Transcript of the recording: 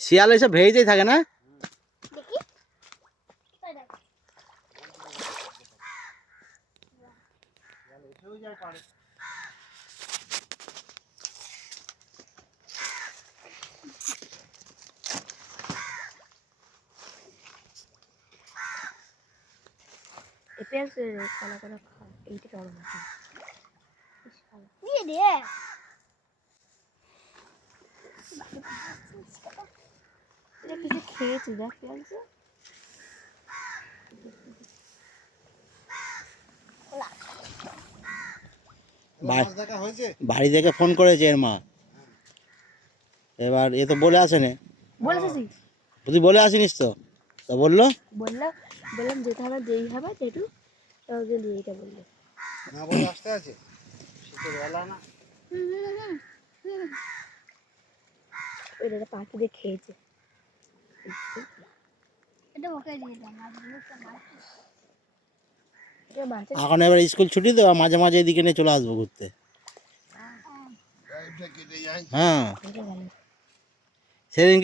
শিয়াল এসব ভেজেই থাকে না? খেয়েছি দেখ বাড়ি থেকে ফোন করেছে এর মা, এবার এ তো বলে আসেনি। তুই বলে আসিনিস তো? তা বললাম যেতে হবে, যেই হবে যেটু এইটা বললো না বলে আসতে আছে শীতের বেলা না। ওইটা পাখি দিয়ে খেয়েছে। এখন এবার স্কুল ছুটি তো, মাঝে মাঝে এদিকে নিয়ে চলে আসবো ঘুরতে। হ্যাঁ সেদিন